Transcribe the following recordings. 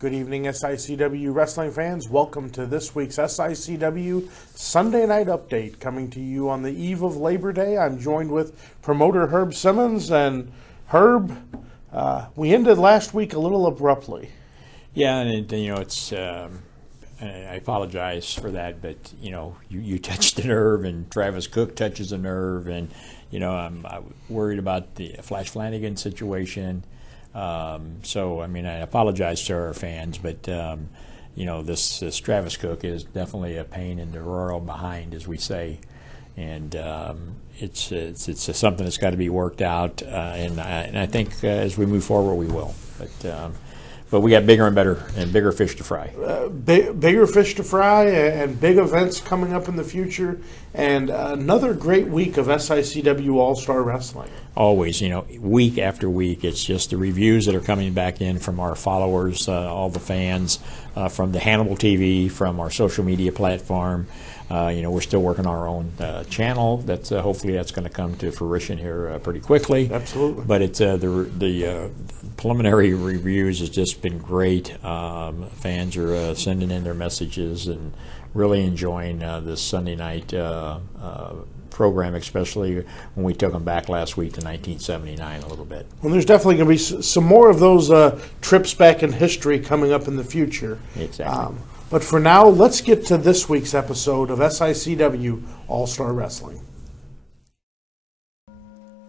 Good evening, SICW wrestling fans. Welcome to this week's SICW Sunday Night Update, coming to you on the eve of Labor Day. I'm joined with promoter Herb Simmons. And Herb, we ended last week a little abruptly. Yeah, and it's. I apologize for that, but you touched a nerve, and Travis Cook touches a nerve, and I'm worried about the Flash Flanagan situation. So I apologize to our fans, but this Travis Cook is definitely a pain in the royal behind, as we say, and it's something that's got to be worked out, and I think as we move forward we will. But we got bigger and better and bigger fish to fry. Bigger fish to fry and big events coming up in the future. And another great week of SICW All-Star Wrestling. Always, week after week, it's just the reviews that are coming back in from our followers, all the fans, from the Hannibal TV, from our social media platform. We're still working our own channel. That's hopefully that's going to come to fruition here pretty quickly. Absolutely. But it's the preliminary reviews has just been great. Fans are sending in their messages and really enjoying this Sunday night program, especially when we took them back last week to 1979 a little bit. Well, there's definitely going to be some more of those trips back in history coming up in the future. Exactly. But for now, let's get to this week's episode of SICW All-Star Wrestling.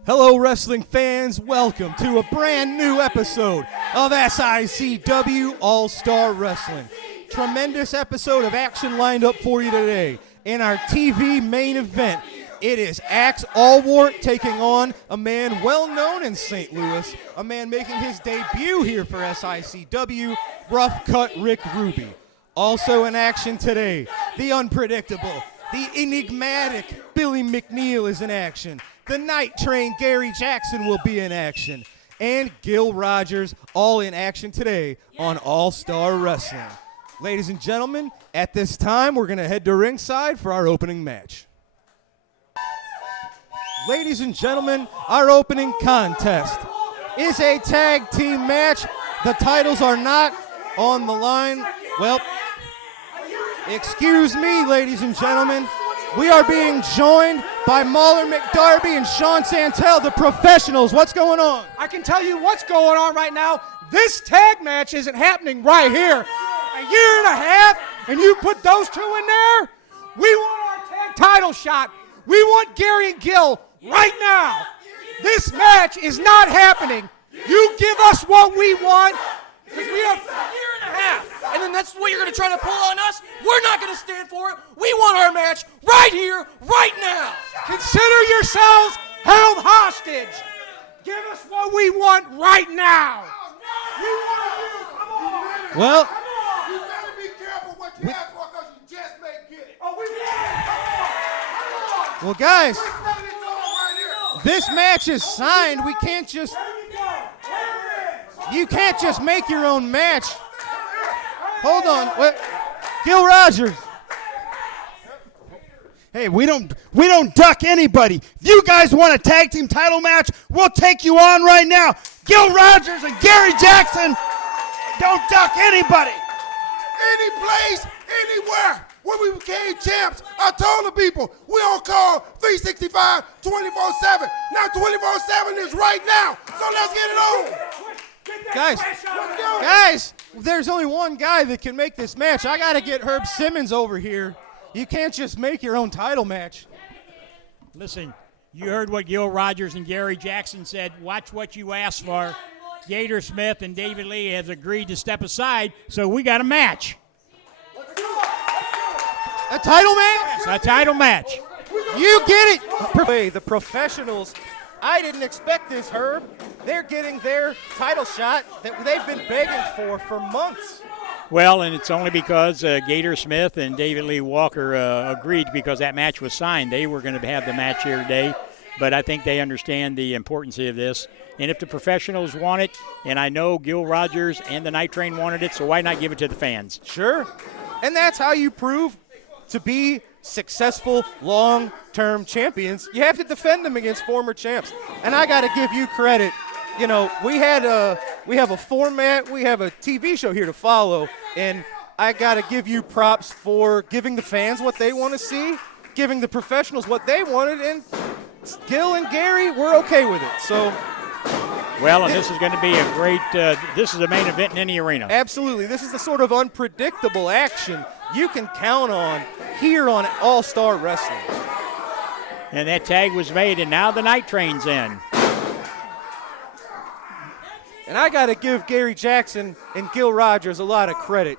Hello, wrestling fans. Welcome to a brand new episode of SICW All-Star Wrestling. Tremendous episode of action lined up for you today. In our TV main event, it is Axe Allwart taking on a man well known in St. Louis, a man making his debut here for SICW, Rough Cut Rick Ruby. Also in action today, the unpredictable, the enigmatic Billy McNeil is in action. The Night Train Gary Jackson will be in action. And Gil Rogers, all in action today on All-Star Wrestling. Ladies and gentlemen, at this time, we're going to head to ringside for our opening match. Ladies and gentlemen, our opening contest is a tag team match. The titles are not on the line. Well, excuse me, ladies and gentlemen. We are being joined by Lawler McDarby and Sean Santel, the professionals. What's going on? I can tell you what's going on right now. This tag match isn't happening right here. A year and a half, and you put those two in there? We want our tag title shot. We want Gary and Gil right now. This match is not happening. You give us what we want, because we have a year and a half. And then that's what you're going to try to pull on us? We're not going to stand for it. We want our match right here, right now. Consider yourselves held hostage. Give us what we want right now. We want you. Come on. Well, You better be careful what you ask for, because you just may get it. Oh, we want it. well, guys, Let's run this on right here. this match is signed. We can't just... You can't just make your own match. Hold on. Wait. Gil Rogers. Hey, we don't duck anybody. If you guys want a tag team title match, we'll take you on right now. Gil Rogers and Gary Jackson, don't duck anybody. Any place, anywhere where we became champs. I told the people, we on call 365, 24/7. Now 24/7 is right now. So let's get it on. Guys, there's only one guy that can make this match. I got to get Herb Simmons over here. You can't just make your own title match. Listen, you heard what Gil Rogers and Gary Jackson said. Watch what you ask for. Gator Smith and David Lee have agreed to step aside, so we got a match. A title match? It's a title match. You get it. The professionals, I didn't expect this, Herb. They're getting their title shot that they've been begging for months. Well, and it's only because Gator Smith and David Lee Walker agreed, because that match was signed. They were going to have the match here today, but I think they understand the importance of this. And if the professionals want it, and I know Gil Rogers and the Night Train wanted it, so why not give it to the fans? Sure. And that's how you prove to be successful long-term champions. You have to defend them against former champs. And I got to give you credit. you know, we have a format, we have a TV show here to follow, and I got to give you props for giving the fans what they want to see, giving the professionals what they wanted, and Gil and Gary, we're okay with it. So, well, and this is going to be a great, this is the main event in any arena. Absolutely. This is the sort of unpredictable action you can count on here on All-Star Wrestling. And that tag was made, and now the night train's in. And I got to give Gary Jackson and Gil Rogers a lot of credit.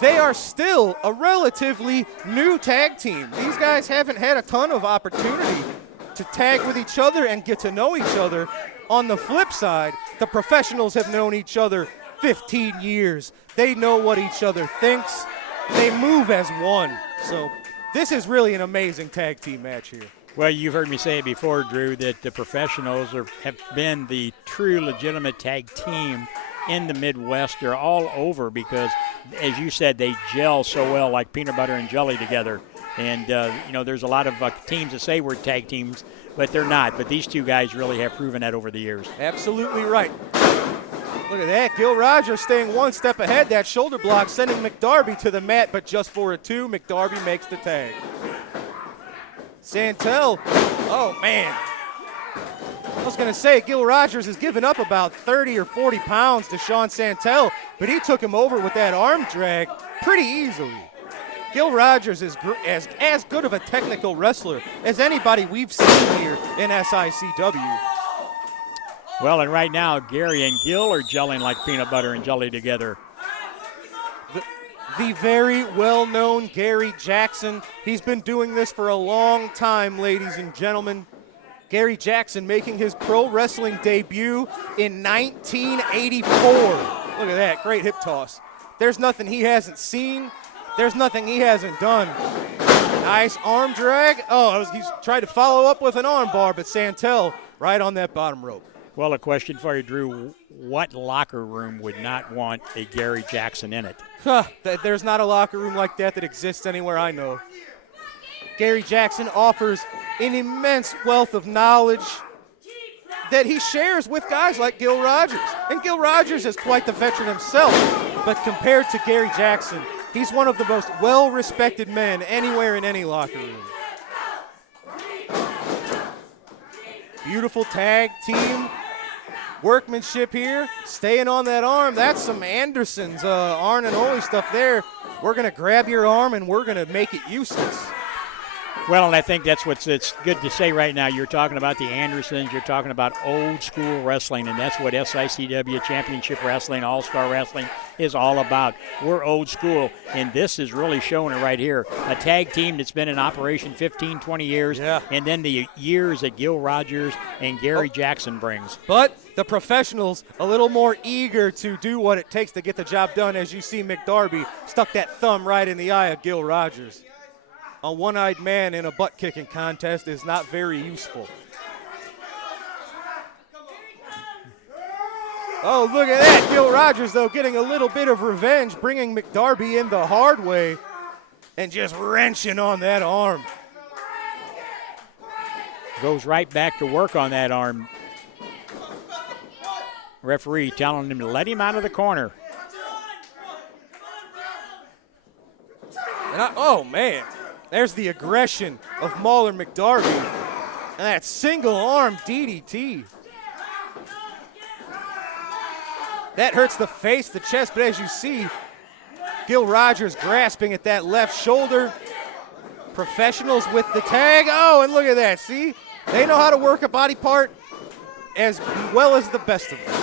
They are still a relatively new tag team. These guys haven't had a ton of opportunity to tag with each other and get to know each other. On the flip side, the professionals have known each other 15 years. They know what each other thinks. They move as one. So this is really an amazing tag team match here. Well, you've heard me say it before, Drew, that the professionals have been the true legitimate tag team in the Midwest. They're all over because, as you said, they gel so well like peanut butter and jelly together. And, you know, there's a lot of teams that say we're tag teams, but they're not. But these two guys really have proven that over the years. Absolutely right. Look at that. Gil Rogers staying one step ahead. That shoulder block sending McDarby to the mat, but just for a 2. McDarby makes the tag. Santel, oh, man. I was going to say, Gil Rogers has given up about 30 or 40 pounds to Sean Santel, but he took him over with that arm drag pretty easily. Gil Rogers is as good of a technical wrestler as anybody we've seen here in SICW. Well, and right now, Gary and Gil are gelling like peanut butter and jelly together. The very well-known Gary Jackson. He's been doing this for a long time, ladies and gentlemen. Gary Jackson making his pro wrestling debut in 1984. Look at that, great hip toss. There's nothing he hasn't seen. There's nothing he hasn't done. Nice arm drag. Oh, he's tried to follow up with an arm bar, but Santel right on that bottom rope. Well, a question for you, Drew. What locker room would not want a Gary Jackson in it? There's not a locker room like that exists anywhere I know. Gary Jackson offers an immense wealth of knowledge that he shares with guys like Gil Rogers. And Gil Rogers is quite the veteran himself, but compared to Gary Jackson, he's one of the most well-respected men anywhere in any locker room. Beautiful tag team workmanship here, staying on that arm. That's some Anderson's Arn and Ole stuff there. We're going to grab your arm and we're going to make it useless. Well, and I think that's it's good to say right now. You're talking about the Andersons. You're talking about old school wrestling, and that's what SICW Championship Wrestling, All-Star Wrestling is all about. We're old school, and this is really showing it right here. A tag team that's been in operation 15, 20 years, and then the years that Gil Rogers and Gary Jackson brings. But the professionals a little more eager to do what it takes to get the job done. As you see, McDarby stuck that thumb right in the eye of Gil Rogers. A one-eyed man in a butt-kicking contest is not very useful. Oh, look at that. Gil Rogers, though, getting a little bit of revenge, bringing McDarby in the hard way and just wrenching on that arm. Goes right back to work on that arm. Referee telling him to let him out of the corner. Oh, man. There's the aggression of Mauler McDarby. And that single arm DDT. That hurts the face, the chest, but as you see, Gil Rogers grasping at that left shoulder. Professionals with the tag. Oh, and look at that. See? They know how to work a body part as well as the best of them.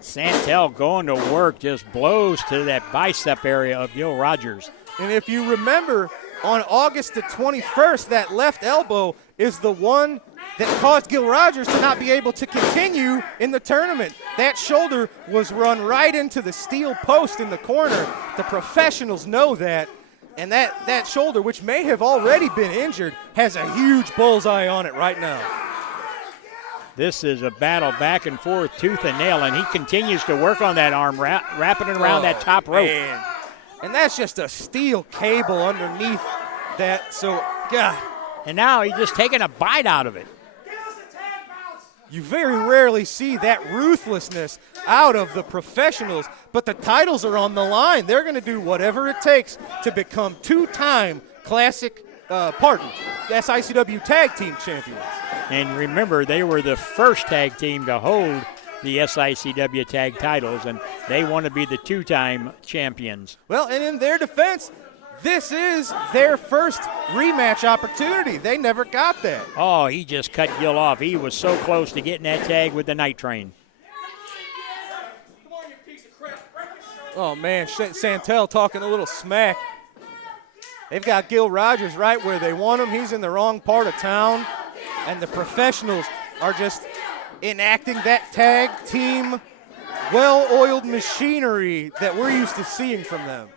Santel going to work, just blows to that bicep area of Gil Rogers. And if you remember, on August the 21st, that left elbow is the one that caused Gil Rogers to not be able to continue in the tournament. That shoulder was run right into the steel post in the corner. The professionals know that. And that shoulder, which may have already been injured, has a huge bullseye on it right now. This is a battle back and forth, tooth and nail, and he continues to work on that arm, wrapping it around that top rope. Man. And that's just a steel cable underneath that. So, God. And now he's just taking a bite out of it. You very rarely see that ruthlessness out of the professionals, but the titles are on the line. They're going to do whatever it takes to become two-time SICW Tag Team Champions. And remember, they were the first tag team to hold the SICW tag titles, and they want to be the two-time champions. Well, and in their defense, this is their first rematch opportunity. They never got that. Oh, he just cut Gil off. He was so close to getting that tag with the Night Train. Oh, man, Santel talking a little smack. They've got Gil Rogers right where they want him. He's in the wrong part of town, and the professionals are just enacting that tag team well-oiled machinery that we're used to seeing from them.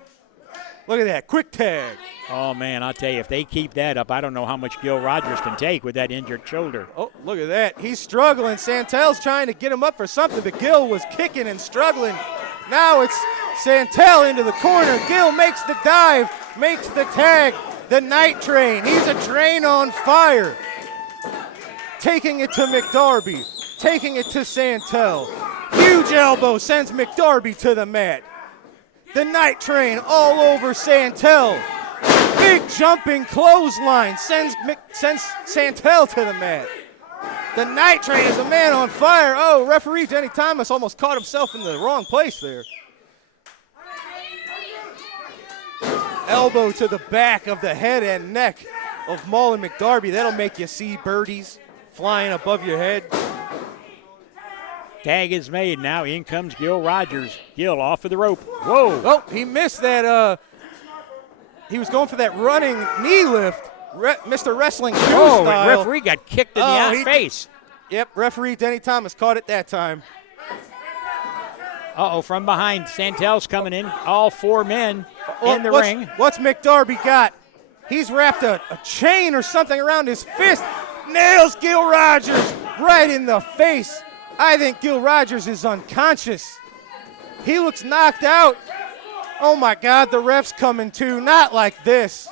Look at that, quick tag. Oh, man, I'll tell you, if they keep that up, I don't know how much Gil Rogers can take with that injured shoulder. Oh, look at that. He's struggling. Santel's trying to get him up for something, but Gil was kicking and struggling. Now it's Santel into the corner. Gil makes the dive, makes the tag. The Night Train. He's a train on fire. Taking it to McDarby. Taking it to Santel. Huge elbow sends McDarby to the mat. The Night Train all over Santel. Big jumping clothesline sends Santel to the mat. The Night Train is a man on fire. Oh, referee Denny Thomas almost caught himself in the wrong place there. Elbow to the back of the head and neck of Mullen McDarby. That'll make you see birdies flying above your head. Tag is made. Now in comes Gil Rogers. Gil off of the rope. Whoa. Oh, he missed that. He was going for that running knee lift. Mr. Wrestling 2 style. Referee got kicked in the face. Yep, referee Denny Thomas caught it that time. Uh-oh, from behind. Santel's coming in. All four men in the ring. What's McDarby got? He's wrapped a chain or something around his fist. Nails Gil Rogers right in the face. I think Gil Rogers is unconscious. He looks knocked out. Oh my God, the ref's coming too. Not like this.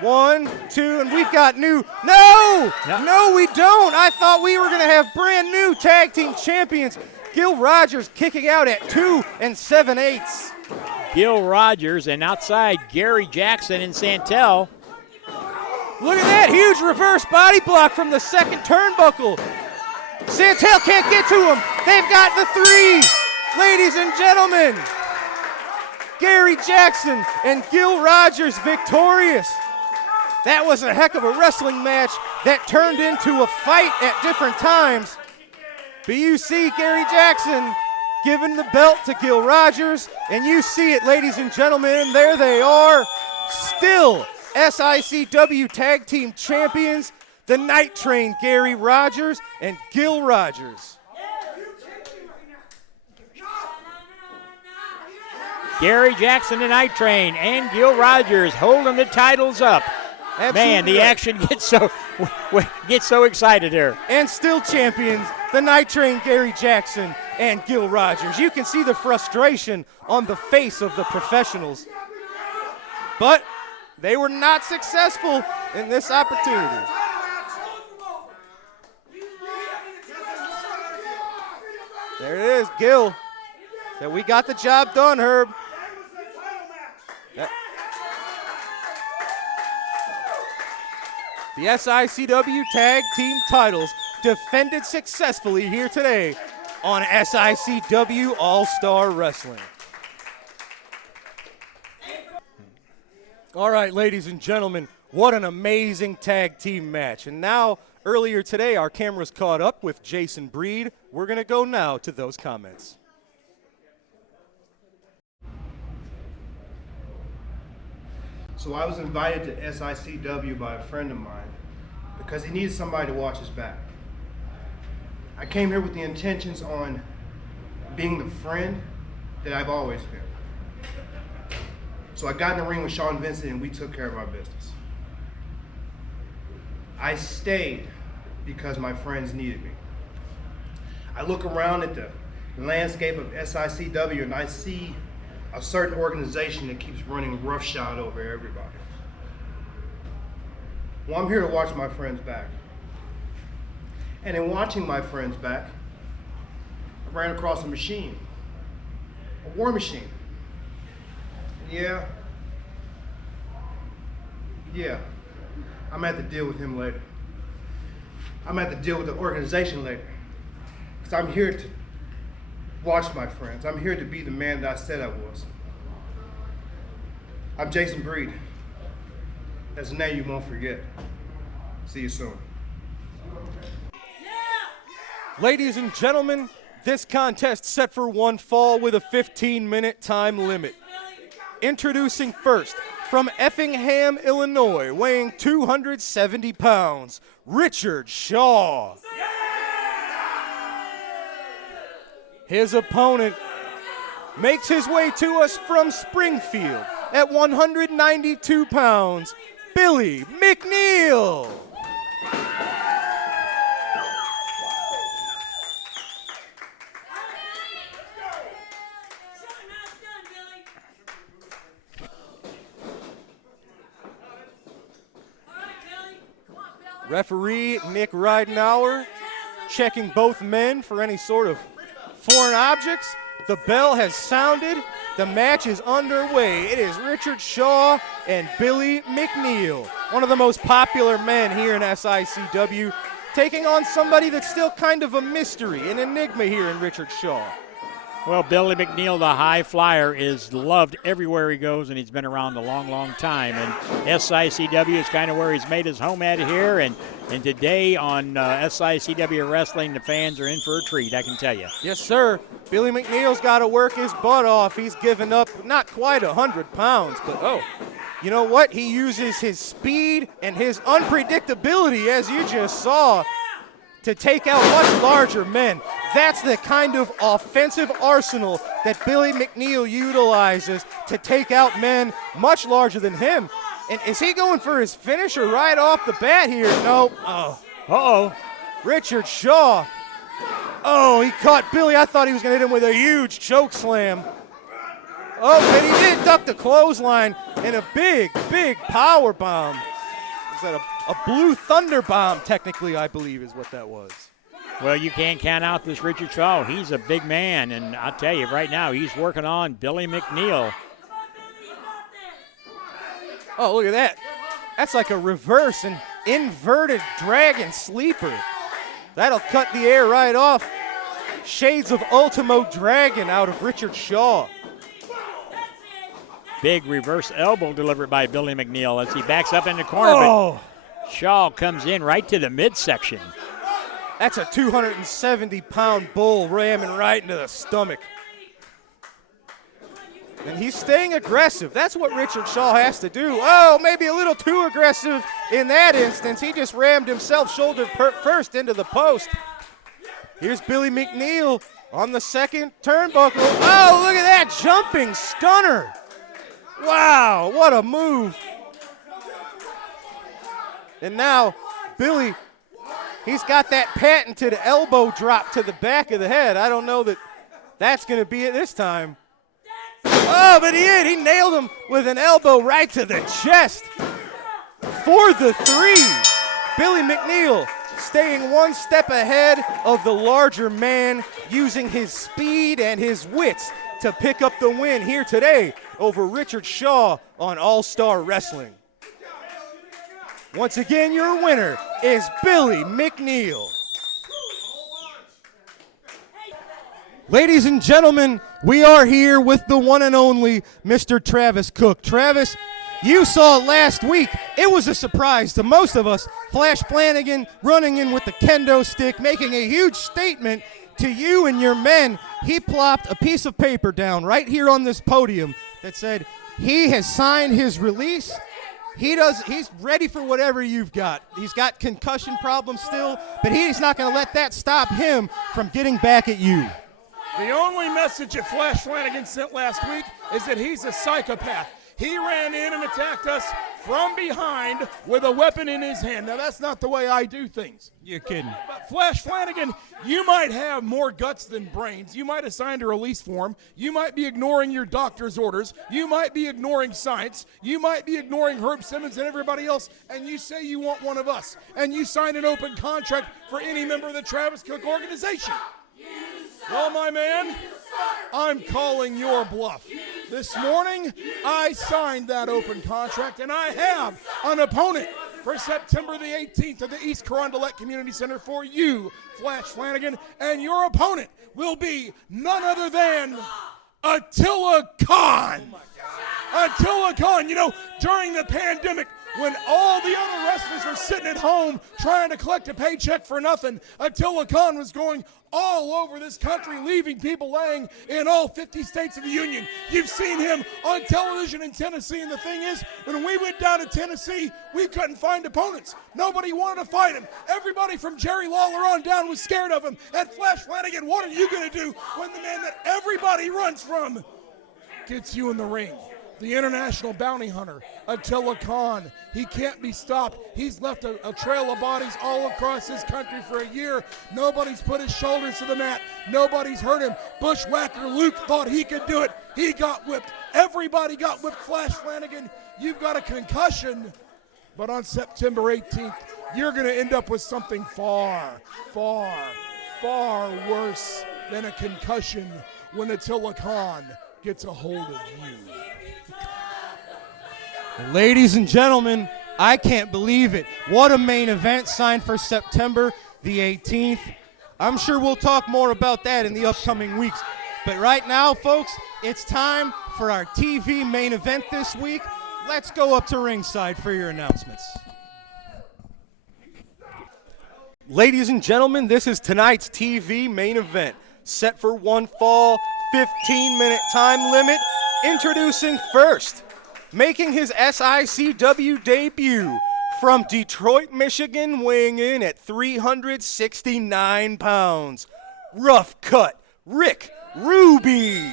1, 2, and we've got new. No! Yep. No, we don't. I thought we were going to have brand new tag team champions. Gil Rogers kicking out at 2 7/8. Gil Rogers, and outside Gary Jackson and Santel. Look at that huge reverse body block from the second turnbuckle. Santel can't get to him. They've got the 3. Ladies and gentlemen, Gary Jackson and Gil Rogers victorious. That was a heck of a wrestling match that turned into a fight at different times. But you see Gary Jackson giving the belt to Gil Rogers, and you see it, ladies and gentlemen, there they are, still SICW Tag Team Champions, the Night Train, Gary Rogers and Gil Rogers. Gary Jackson, the Night Train, and Gil Rogers holding the titles up. Absolutely Man, the right. action gets so excited here. And still champions, the Night Train, Gary Jackson and Gil Rogers. You can see the frustration on the face of the professionals. But they were not successful in this opportunity. There it is, Gil. So we got the job done, Herb. The SICW Tag Team titles defended successfully here today on SICW All-Star Wrestling. All right, ladies and gentlemen, what an amazing tag team match. And now, earlier today, our cameras caught up with Jason Breed. We're going to go now to those comments. So I was invited to SICW by a friend of mine because he needed somebody to watch his back. I came here with the intentions on being the friend that I've always been. So I got in the ring with Sean Vincent and we took care of our business. I stayed because my friends needed me. I look around at the landscape of SICW and I see a certain organization that keeps running roughshod over everybody. Well, I'm here to watch my friends back. And in watching my friends back, I ran across a machine, a war machine. Yeah, I'm gonna have to deal with him later. I'm gonna have to deal with the organization later. Because I'm here to watch my friends. I'm here to be the man that I said I was. I'm Jason Breed. That's a name you won't forget. See you soon. Ladies and gentlemen, this contest set for one fall with a 15-minute time limit. Introducing first, from Effingham, Illinois, weighing 270 pounds, Richard Shaw. His opponent makes his way to us from Springfield at 192 pounds, Billy McNeil. Referee Nick Ridenauer checking both men for any sort of foreign objects. The bell has sounded. The match is underway. It is Richard Shaw and Billy McNeil, one of the most popular men here in SICW, taking on somebody that's still kind of a mystery, an enigma here in Richard Shaw. Well, Billy McNeil, the high flyer, is loved everywhere he goes, and he's been around a long, long time. And SICW is kind of where he's made his home at here. And today on SICW Wrestling, the fans are in for a treat, I can tell you. Yes, sir. Billy McNeil's got to work his butt off. He's given up not quite 100 pounds, but you know what? He uses his speed and his unpredictability, as you just saw, to take out much larger men. That's the kind of offensive arsenal that Billy McNeil utilizes to take out men much larger than him. And is he going for his finisher right off the bat here? No. Uh-oh. Richard Shaw. Oh, he caught Billy. I thought he was going to hit him with a huge choke slam. Oh, but he did duck the clothesline in a big, big power bomb. Is that a blue thunder bomb, technically, I believe is what that was. Well, you can't count out this Richard Shaw. He's a big man, and I'll tell you right now, he's working on Billy McNeil. Oh, look at that. That's like a reverse and inverted dragon sleeper. That'll cut the air right off. Shades of Ultimo Dragon out of Richard Shaw. Big reverse elbow delivered by Billy McNeil as he backs up in the corner. Oh. But Shaw comes in right to the midsection. That's a 270-pound bull ramming right into the stomach. And he's staying aggressive. That's what Richard Shaw has to do. Oh, maybe a little too aggressive in that instance. He just rammed himself shoulder first into the post. Here's Billy McNeil on the second turnbuckle. Oh, look at that jumping stunner. Wow, what a move. And now Billy, he's got that patented elbow drop to the back of the head. I don't know that that's going to be it this time. Oh, but he did. He nailed him with an elbow right to the chest. For the three, Billy McNeil staying one step ahead of the larger man, using his speed and his wits to pick up the win here today over Richard Shaw on All-Star Wrestling. Once again, your winner is Billy McNeil. Ladies and gentlemen, we are here with the one and only Mr. Travis Cook. Travis, you saw last week. It was a surprise to most of us. Flash Flanagan running in with the kendo stick, making a huge statement to you and your men. He plopped a piece of paper down right here on this podium that said he has signed his release. He's ready for whatever you've got. He's got concussion problems still, but he's not going to let that stop him from getting back at you. The only message that Flash Flanagan sent last week is that he's a psychopath. He ran in and attacked us from behind with a weapon in his hand. Now, that's not the way I do things. You're kidding. But Flash Flanagan, you might have more guts than brains. You might have signed a release form. You might be ignoring your doctor's orders. You might be ignoring science. You might be ignoring Herb Simmons and everybody else, and you say you want one of us. And you signed an open contract for any member of the Travis Cook organization. Well, my man, I'm calling your bluff. This morning, I signed that open contract, and I have an opponent for September the 18th at the East Carondelet Community Center for you, Flash Flanagan, and your opponent will be none other than Attila Khan. Attila Khan, you know, during the pandemic, when all the other wrestlers were sitting at home trying to collect a paycheck for nothing, Attila Khan was going all over this country, leaving people laying in all 50 states of the Union. You've seen him on television in Tennessee, and the thing is, when we went down to Tennessee, we couldn't find opponents. Nobody wanted to fight him. Everybody from Jerry Lawler on down was scared of him. And Flash Flanagan, what are you going to do when the man that everybody runs from gets you in the ring? The international bounty hunter, Attila Khan. He can't be stopped. He's left a trail of bodies all across this country for a year. Nobody's put his shoulders to the mat. Nobody's hurt him. Bushwhacker Luke thought he could do it. He got whipped. Everybody got whipped. Flash Flanagan, you've got a concussion. But on September 18th, you're going to end up with something far, far, far worse than a concussion when Attila Khan gets a hold of you. Ladies and gentlemen, I can't believe it. What a main event signed for September the 18th. I'm sure we'll talk more about that in the upcoming weeks. But right now, folks, it's time for our TV main event this week. Let's go up to ringside for your announcements. Ladies and gentlemen, this is tonight's TV main event. Set for one fall, 15-minute time limit. Introducing first, making his SICW debut from Detroit, Michigan, weighing in at 369 pounds, Rough Cut Rick Ruby.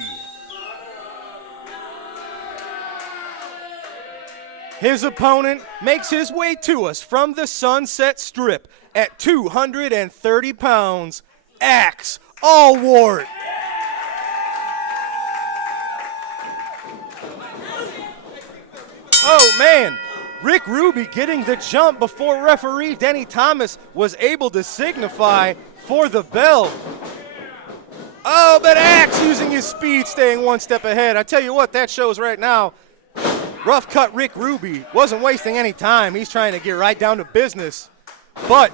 His opponent makes his way to us from the Sunset Strip at 230 pounds, Axe Allwart. Oh, man, Rick Ruby getting the jump before referee Denny Thomas was able to signify for the bell. Oh, but Axe using his speed, staying one step ahead. I tell you what, that shows right now, Rough Cut Rick Ruby wasn't wasting any time. He's trying to get right down to business. But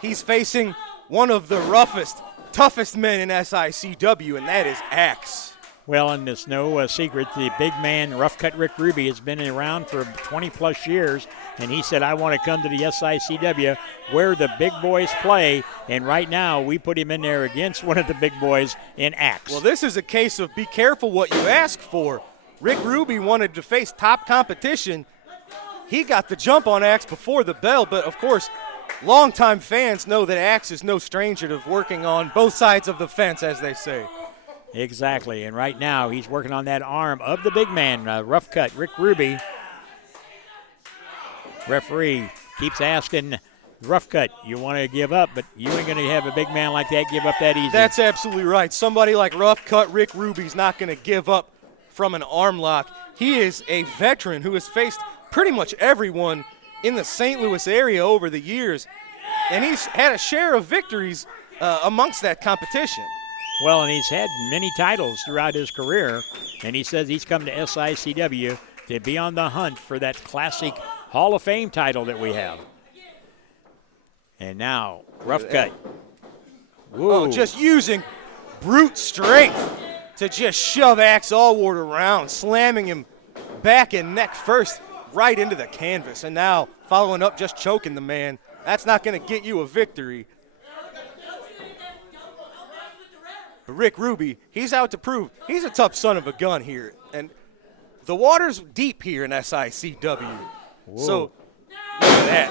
he's facing one of the roughest, toughest men in SICW, and that is Axe. Well, and it's no secret, the big man, Rough Cut Rick Ruby, has been around for 20-plus years, and he said, I want to come to the SICW where the big boys play, and right now we put him in there against one of the big boys in Axe. Well, this is a case of be careful what you ask for. Rick Ruby wanted to face top competition. He got the jump on Axe before the bell, but of course, longtime fans know that Axe is no stranger to working on both sides of the fence, as they say. Exactly, and right now he's working on that arm of the big man, Rough Cut Rick Ruby. Referee keeps asking, Rough Cut, you want to give up, but you ain't going to have a big man like that give up that easy. That's absolutely right. Somebody like Rough Cut Rick Ruby's not going to give up from an arm lock. He is a veteran who has faced pretty much everyone in the St. Louis area over the years, and he's had a share of victories amongst that competition. Well, and he's had many titles throughout his career, and he says he's come to SICW to be on the hunt for that classic Hall of Fame title that we have. And now, Rough Cut. Oh, just using brute strength to just shove Axe Allwart around, slamming him back and neck first right into the canvas. And now, following up, just choking the man. That's not going to get you a victory. But Rick Ruby, he's out to prove he's a tough son of a gun here. And the water's deep here in SICW. Whoa. So, look at that.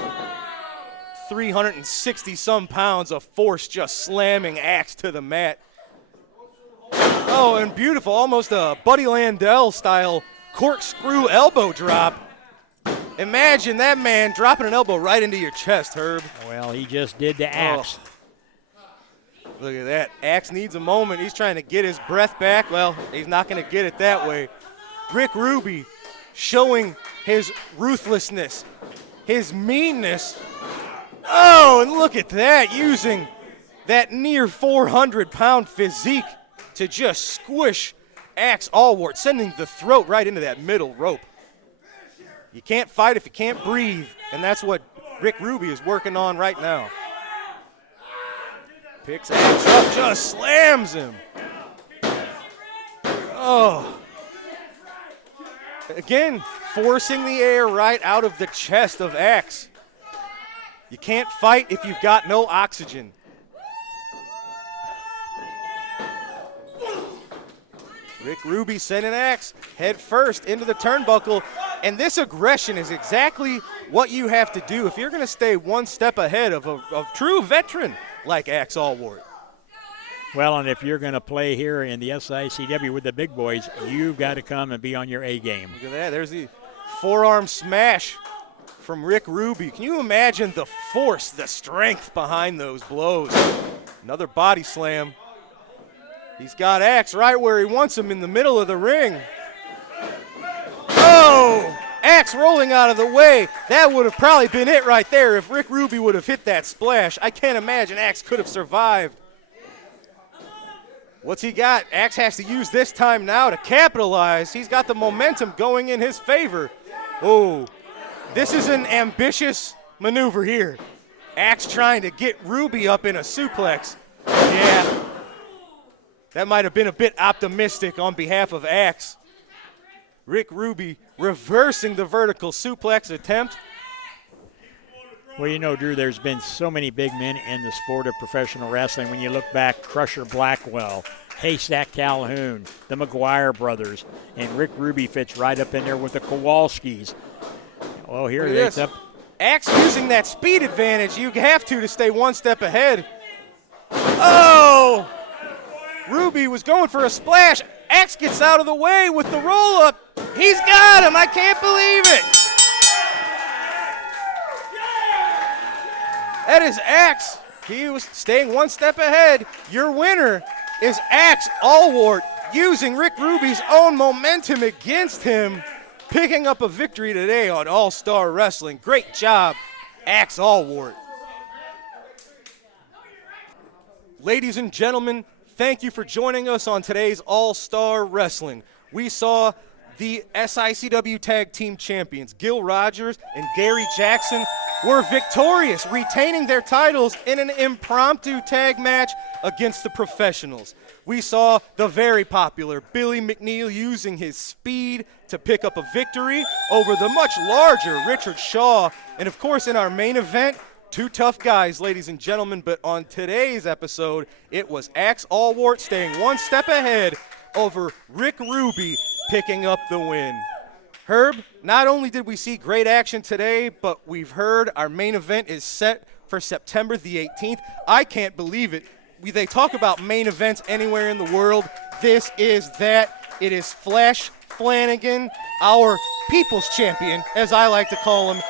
360-some pounds of force just slamming Axe to the mat. Oh, and beautiful, almost a Buddy Landell-style corkscrew elbow drop. Imagine that man dropping an elbow right into your chest, Herb. Well, he just did to Axe. Look at that. Axe needs a moment. He's trying to get his breath back. Well, he's not going to get it that way. Rick Ruby showing his ruthlessness, his meanness. Oh, and look at that, using that near 400-pound physique to just squish Axe Allwart, sending the throat right into that middle rope. You can't fight if you can't breathe, and that's what Rick Ruby is working on right now. Picks Axe up, just slams him. Oh. Again, forcing the air right out of the chest of Axe. You can't fight if you've got no oxygen. Rick Ruby sending Axe head first into the turnbuckle, and this aggression is exactly what you have to do if you're going to stay one step ahead of a true veteran like Axe Allwart. Well, and if you're going to play here in the SICW with the big boys, you've got to come and be on your A game. Look at that. There's the forearm smash from Rick Ruby. Can you imagine the force, the strength behind those blows? Another body slam. He's got Axe right where he wants him in the middle of the ring. Oh! Axe rolling out of the way. That would have probably been it right there if Rick Ruby would have hit that splash. I can't imagine Axe could have survived. What's he got? Axe has to use this time now to capitalize. He's got the momentum going in his favor. Oh, this is an ambitious maneuver here. Axe trying to get Ruby up in a suplex. Yeah. That might have been a bit optimistic on behalf of Axe. Rick Ruby reversing the vertical suplex attempt. Well, you know, Drew, there's been so many big men in the sport of professional wrestling. When you look back, Crusher Blackwell, Haystack Calhoun, the McGuire brothers, and Rick Ruby fits right up in there with the Kowalskis. Well, here it is. Axe using that speed advantage. You have to stay one step ahead. Oh! Ruby was going for a splash. Axe gets out of the way with the roll-up. He's got him. I can't believe it. That is Axe. He was staying one step ahead. Your winner is Axe Allwart, using Rick Ruby's own momentum against him, picking up a victory today on All-Star Wrestling. Great job, Axe Allwart. Ladies and gentlemen, thank you for joining us on today's All-Star Wrestling. We saw the SICW Tag Team Champions, Gil Rogers and Gary Jackson, were victorious, retaining their titles in an impromptu tag match against the professionals. We saw the very popular Billy McNeil using his speed to pick up a victory over the much larger Richard Shaw. And of course, in our main event, two tough guys, ladies and gentlemen, but on today's episode, it was Axe Allwart staying one step ahead over Rick Ruby, picking up the win. Herb, not only did we see great action today, but we've heard our main event is set for September the 18th. I can't believe it. They talk about main events anywhere in the world. This is that. It is Flash Flanagan, our people's champion, as I like to call him,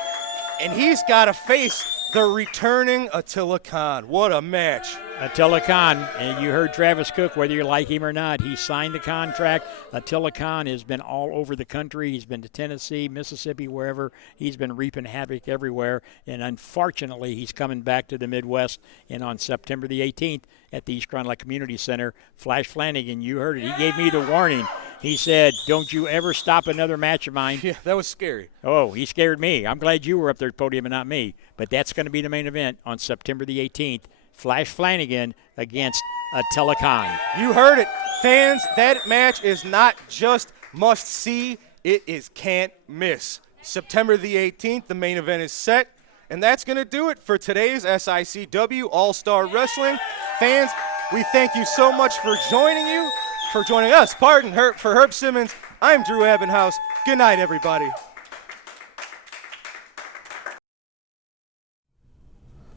and he's got to face the returning Attila Khan. What a match. Attila Khan, and you heard Travis Cook, whether you like him or not, he signed the contract. Attila Khan has been all over the country. He's been to Tennessee, Mississippi, wherever. He's been reaping havoc everywhere, and unfortunately, he's coming back to the Midwest. And on September the 18th at the East Grand Lake Community Center, Flash Flanagan, you heard it. He gave me the warning. He said, don't you ever stop another match of mine. Yeah, that was scary. Oh, he scared me. I'm glad you were up there at the podium and not me. But that's going to be the main event on September the 18th. Flash Flanagan against Attila Khan. You heard it. Fans, that match is not just must-see. It is can't miss. September the 18th, the main event is set. And that's going to do it for today's SICW All-Star Wrestling. Fans, we thank you so much for joining us. For Herb Simmons, I'm Drew Ebenhaus. Good night, everybody.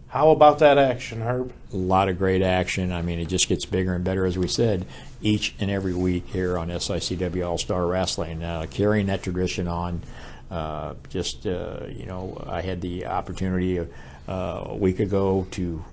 How about that action, Herb? A lot of great action. I mean, it just gets bigger and better, as we said, each and every week here on SICW All-Star Wrestling, carrying that tradition on. I had the opportunity a week ago to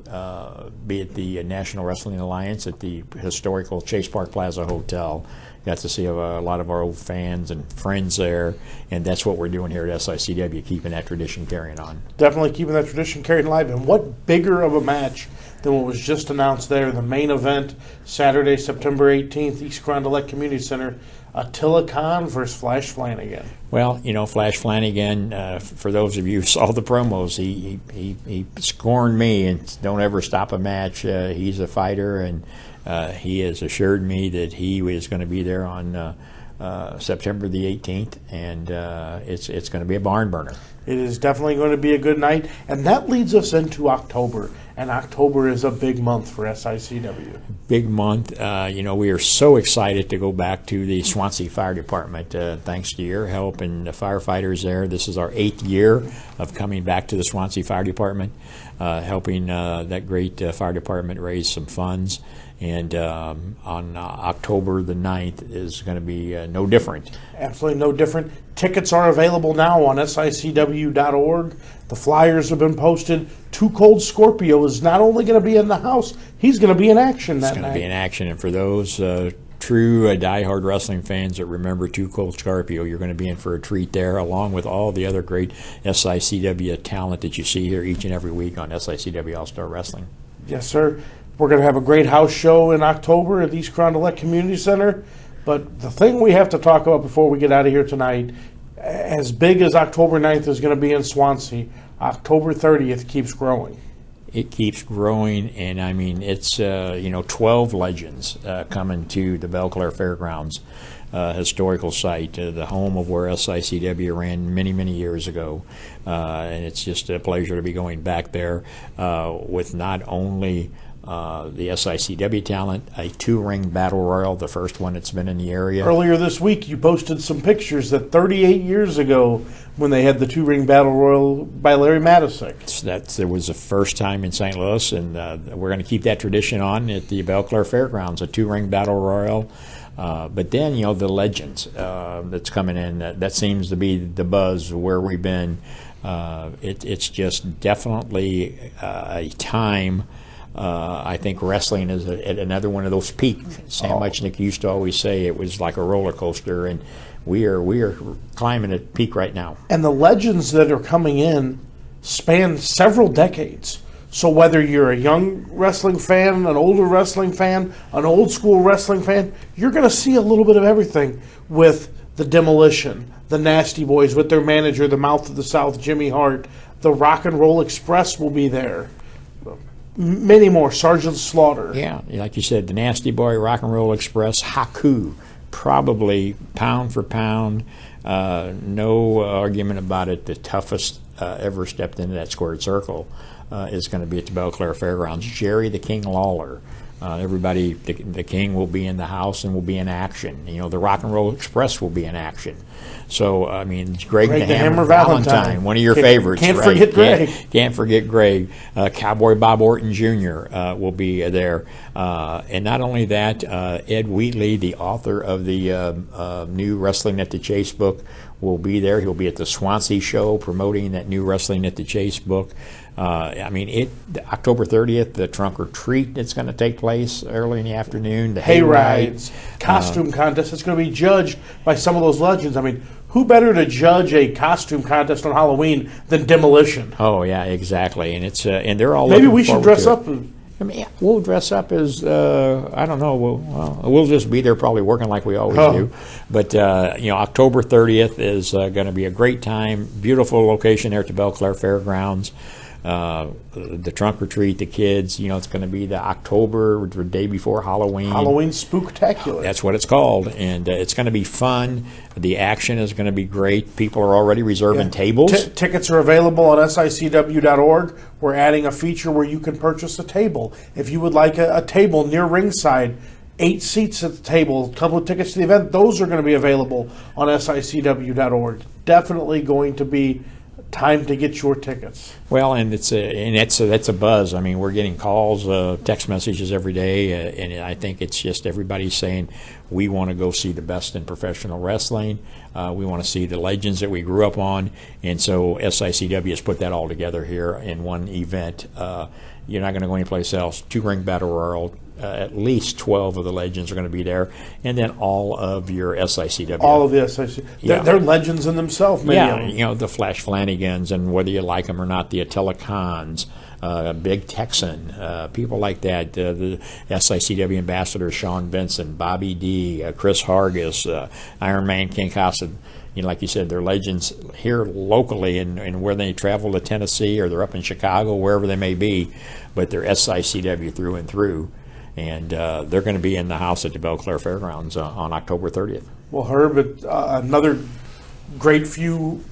be at the National Wrestling Alliance at the historical Chase Park Plaza Hotel. Got to see a lot of our old fans and friends there, and that's what we're doing here at SICW, keeping that tradition carrying on. Definitely keeping that tradition carried alive. And what bigger of a match than what was just announced there, the main event, Saturday, September 18th, East Grand Select Community Center, Attila Khan versus Flash Flanagan. Well, Flash Flanagan, for those of you who saw the promos, he scorned me and don't ever stop a match. He's a fighter, and he has assured me that he is going to be there on September the 18th, and it's going to be a barn burner. It is definitely going to be a good night, and that leads us into October, and October is a big month for SICW. Big month. We are so excited to go back to the Swansea Fire Department, thanks to your help and the firefighters there. This is our 8th year of coming back to the Swansea Fire Department, helping that great fire department raise some funds. And on October the 9th is going to be no different. Absolutely no different. Tickets are available now on SICW.org. The flyers have been posted. Too Cold Scorpio is not only going to be in the house, he's going to be in action that night. He's going to be in action. And for those true diehard wrestling fans that remember Too Cold Scorpio, you're going to be in for a treat there, along with all the other great SICW talent that you see here each and every week on SICW All-Star Wrestling. Yes, sir. We're going to have a great house show in October at East Grand Select Community Center. But the thing we have to talk about before we get out of here tonight, as big as October 9th is going to be in Swansea, October 30th keeps growing. It keeps growing, and I mean, it's 12 legends coming to the Belle Claire Fairgrounds historical site, the home of where SICW ran many, many years ago. And it's just a pleasure to be going back there with not only the SICW talent, a 2-ring battle royal, the first one that's been in the area. Earlier this week, you posted some pictures that 38 years ago, when they had the 2-ring battle royal by Larry Matisic. It was the first time in St. Louis, and we're going to keep that tradition on at the Belle Claire Fairgrounds, a 2-ring battle royal. But then, the legends that's coming in, that seems to be the buzz where we've been. It's just definitely a time. I think wrestling is at another one of those peaks. Sam Muchnick used to always say it was like a roller coaster, and we are climbing a peak right now. And the legends that are coming in span several decades. So whether you're a young wrestling fan, an older wrestling fan, an old school wrestling fan, you're going to see a little bit of everything with the Demolition, the Nasty Boys with their manager, the Mouth of the South, Jimmy Hart. The Rock and Roll Express will be there. Many more. Sergeant Slaughter. Yeah, like you said, the Nasty Boy, Rock and Roll Express, Haku, probably pound for pound, no argument about it, the toughest ever stepped into that squared circle is going to be at the Belle Claire Fairgrounds. Jerry the King Lawler. Everybody, the King will be in the house and will be in action. The Rock and Roll Express will be in action. So, I mean, Greg the Hammer Valentine, one of your favorites. Can't forget Greg. Can't forget Greg. Cowboy Bob Orton Jr. Will be there. And not only that, Ed Wheatley, the author of the new Wrestling at the Chase book, will be there. He'll be at the Swansea show promoting that new Wrestling at the Chase book. October 30th, the trunk or treat that's going to take place early in the afternoon. The hay rides, costume contest. It's going to be judged by some of those legends. I mean, who better to judge a costume contest on Halloween than Demolition? Oh yeah, exactly. And it's and they're all maybe we should dress up. I mean, yeah, we'll dress up as I don't know. We'll just be there, probably working like we always do. But October 30th is going to be a great time. Beautiful location there at the Belle Claire Fairgrounds. The trunk or treat, the kids, it's going to be the October, the day before Halloween. Halloween Spooktacular. That's what it's called. And it's going to be fun. The action is going to be great. People are already reserving tables. Tickets are available on SICW.org. We're adding a feature where you can purchase a table. If you would like a table near ringside, 8 seats at the table, a couple of tickets to the event, those are going to be available on SICW.org. Definitely going to be time to get your tickets. Well, and that's a buzz. I mean, we're getting calls, text messages every day, and I think it's just everybody saying we want to go see the best in professional wrestling. We want to see the legends that we grew up on, and so SICW has put that all together here in one event. You're not going to go anyplace else. 2-ring battle royal. At least 12 of the legends are going to be there, and then all of your SICW. All of the SICW. They're legends in themselves, many of them. You know, the Flash Flanagans, and whether you like them or not, the Attila Khans, Big Texan, people like that, the SICW ambassador Sean Benson, Bobby D, Chris Hargis, Iron Man King Casa. You know, like you said, they're legends here locally, and where they travel to Tennessee or they're up in Chicago, wherever they may be, but they're SICW through and through. And they're going to be in the house at the Belle Claire Fairgrounds on October 30th. Well, Herb, another great few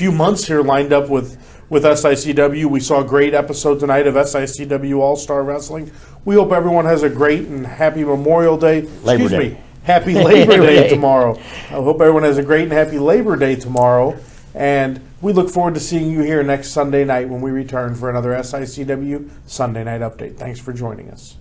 months here lined up with SICW. We saw a great episode tonight of SICW All-Star Wrestling. We hope everyone has a great and happy Memorial Day. Labor Day. Happy Labor Day tomorrow. I hope everyone has a great and happy Labor Day tomorrow. And we look forward to seeing you here next Sunday night when we return for another SICW Sunday Night Update. Thanks for joining us.